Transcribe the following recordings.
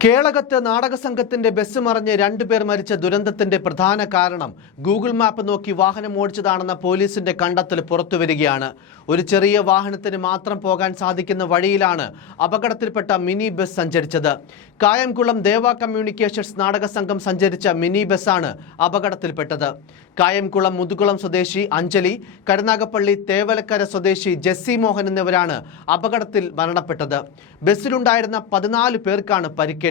കേളകത്ത് നാടക സംഘത്തിന്റെ ബസ് മറിഞ്ഞ് 2 പേർ മരിച്ച ദുരന്തത്തിന്റെ പ്രധാന കാരണം ഗൂഗിൾ മാപ്പ് നോക്കി വാഹനം ഓടിച്ചതാണെന്ന പോലീസിന്റെ കണ്ടെത്തൽ പുറത്തുവരികയാണ്. ഒരു ചെറിയ വാഹനത്തിന് മാത്രം പോകാൻ സാധിക്കുന്ന വഴിയിലാണ് അപകടത്തിൽപ്പെട്ട മിനി ബസ് സഞ്ചരിച്ചത്. കായംകുളം ദേവ കമ്മ്യൂണിക്കേഷൻസ് നാടക സംഘം സഞ്ചരിച്ച മിനി ബസ്സാണ് അപകടത്തിൽപ്പെട്ടത്. കായംകുളം മുതുകുളം സ്വദേശി അഞ്ജലി, കരുനാഗപ്പള്ളി തേവലക്കര സ്വദേശി ജെസ്സി മോഹൻ എന്നിവരാണ് അപകടത്തിൽ മരണപ്പെട്ടത്. ബസ്സിലുണ്ടായിരുന്ന 14 പേർക്കാണ് പരിക്കേറ്റത്.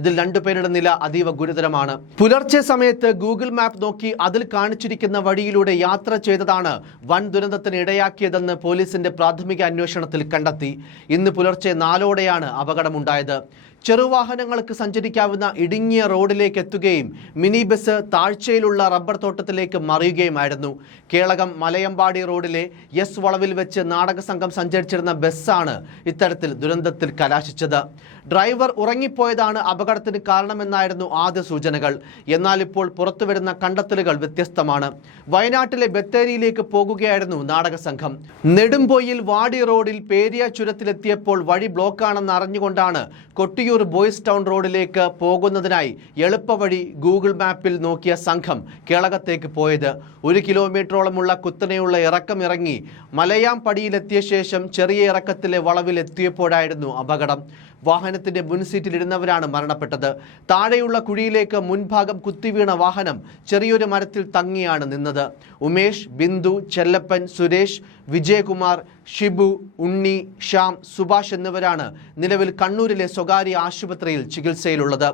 ഇതിൽ 2 പേരുടെ നില അതീവ ഗുരുതരമാണ്. പുലർച്ചെ സമയത്ത് ഗൂഗിൾ മാപ്പ് നോക്കി അതിൽ കാണിച്ചിരിക്കുന്ന വഴിയിലൂടെ യാത്ര ചെയ്തതാണ് വൻ ദുരന്തത്തിന് ഇടയാക്കിയതെന്ന് പോലീസിന്റെ പ്രാഥമിക അന്വേഷണത്തിൽ കണ്ടെത്തി. ഇന്ന് പുലർച്ചെ 4ഓടെയാണ് അപകടമുണ്ടായത്. ചെറുവാഹനങ്ങൾക്ക് സഞ്ചരിക്കാവുന്ന ഇടുങ്ങിയ റോഡിലേക്ക് എത്തുകയും mini bus താഴ്ചയിലുള്ള rubber തോട്ടത്തിലേക്ക് മറിയുകയുമായിരുന്നു. Kelakam Malayambadi റോഡിലെ എസ് വളവിൽ വെച്ച് നാടക സംഘം സഞ്ചരിച്ചിരുന്ന ബസ്സാണ് ഇത്തരത്തിൽ ദുരന്തത്തിൽ കലാശിച്ചത്. ഡ്രൈവർ ഉറങ്ങിപ്പോയതാണ് അപകടത്തിന് കാരണമെന്നായിരുന്നു ആദ്യ സൂചനകൾ. എന്നാൽ ഇപ്പോൾ പുറത്തുവരുന്ന കണ്ടെത്തലുകൾ വ്യത്യസ്തമാണ്. വയനാട്ടിലെ ബത്തേരിയിലേക്ക് പോകുകയായിരുന്നു നാടക സംഘം. നെടുമ്പൊയിൽ വാടി റോഡിൽ പേരിയ ചുരത്തിലെത്തിയപ്പോൾ വഴി ബ്ലോക്കാണെന്ന് അറിഞ്ഞുകൊണ്ടാണ് കൊട്ടിയൂർ ബോയ്സ് ടൗൺ റോഡിലേക്ക് പോകുന്നതിനായി എളുപ്പവഴി ഗൂഗിൾ മാപ്പിൽ നോക്കിയ സംഘം കേളകത്തേക്ക് പോയത്. 1 കിലോമീറ്ററോളമുള്ള കുത്തനെയുള്ള ഇറക്കം ഇറങ്ങി മലയാംപടിയിലെത്തിയ ശേഷം ചെറിയ ഇറക്കത്തിലെ വളവിൽ എത്തിയപ്പോഴായിരുന്നു അപകടം. വാഹനത്തിന്റെ മുൻസീറ്റിലിരുന്നവരാണ് മരണപ്പെട്ടത്. താഴെയുള്ള കുഴിയിലേക്ക് മുൻഭാഗം കുത്തിവീണ വാഹനം ചെറിയൊരു മരത്തിൽ തങ്ങിയാണ് നിന്നത്. ഉമേഷ്, ബിന്ദു, ചെല്ലപ്പൻ, സുരേഷ്, വിജയകുമാർ, ഷിബു, ഉണ്ണി, ശ്യാം, സുഭാഷ് എന്നിവരാണ് നിലവിൽ കണ്ണൂരിലെ സ്വകാര്യ ആശുപത്രിയിൽ ചികിത്സയിലുള്ളത്.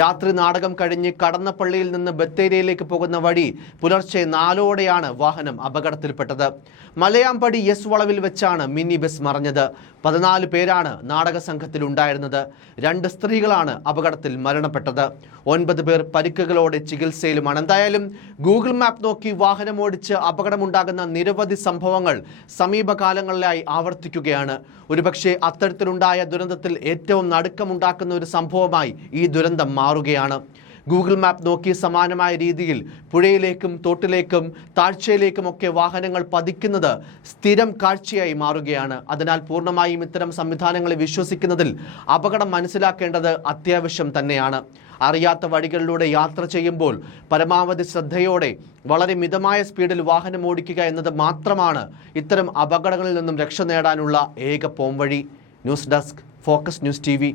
രാത്രി നാടകം കഴിഞ്ഞ് കടന്നപ്പള്ളിയിൽ നിന്ന് ബത്തേരിയിലേക്ക് പോകുന്ന വഴി പുലർച്ചെ 4ഓടെയാണ് വാഹനം അപകടത്തിൽപ്പെട്ടത്. മലയാംപടി എസ് വളവിൽ വെച്ചാണ് മിനി ബസ് മറിഞ്ഞത്. 14 പേരാണ് നാടക സംഘത്തിൽ ഉണ്ടായിരുന്നത്. 2 സ്ത്രീകളാണ് അപകടത്തിൽ മരണപ്പെട്ടത്. 9 പേർ പരിക്കുകളോടെ ചികിത്സയിലുമാണ്. എന്തായാലും ഗൂഗിൾ മാപ്പ് നോക്കി വാഹനമോടിച്ച് അപകടമുണ്ടാകുന്ന നിരവധി സംഭവങ്ങൾ സമീപകാലങ്ങളിലായി ആവർത്തിക്കുകയാണ്. ഒരുപക്ഷെ അത്തരത്തിലുണ്ടായ ദുരന്തത്തിൽ ഏറ്റവും നടുക്കമുണ്ടാക്കുന്ന ഒരു സംഭവമായി ഈ ദുരന്തം മാറുകയാണ്. ഗൂഗിൾ മാപ്പ് നോക്കി സമാനമായ രീതിയിൽ പുഴയിലേക്കും തോട്ടിലേക്കും താഴ്ചയിലേക്കുമൊക്കെ വാഹനങ്ങൾ പതിക്കുന്നത് സ്ഥിരം കാഴ്ചയായി മാറുകയാണ്. അതിനാൽ പൂർണ്ണമായും ഇത്തരം സംവിധാനങ്ങളെ വിശ്വസിക്കുന്നതിൽ അപകടം മനസ്സിലാക്കേണ്ടത് അത്യാവശ്യം തന്നെയാണ്. അറിയാത്ത വഴികളിലൂടെ യാത്ര ചെയ്യുമ്പോൾ പരമാവധി ശ്രദ്ധയോടെ വളരെ മിതമായ സ്പീഡിൽ വാഹനം ഓടിക്കുക എന്നത് മാത്രമാണ് ഇത്തരം അപകടങ്ങളിൽ നിന്നും രക്ഷ നേടാനുള്ള ഏക പോംവഴി. News desk, focus news TV.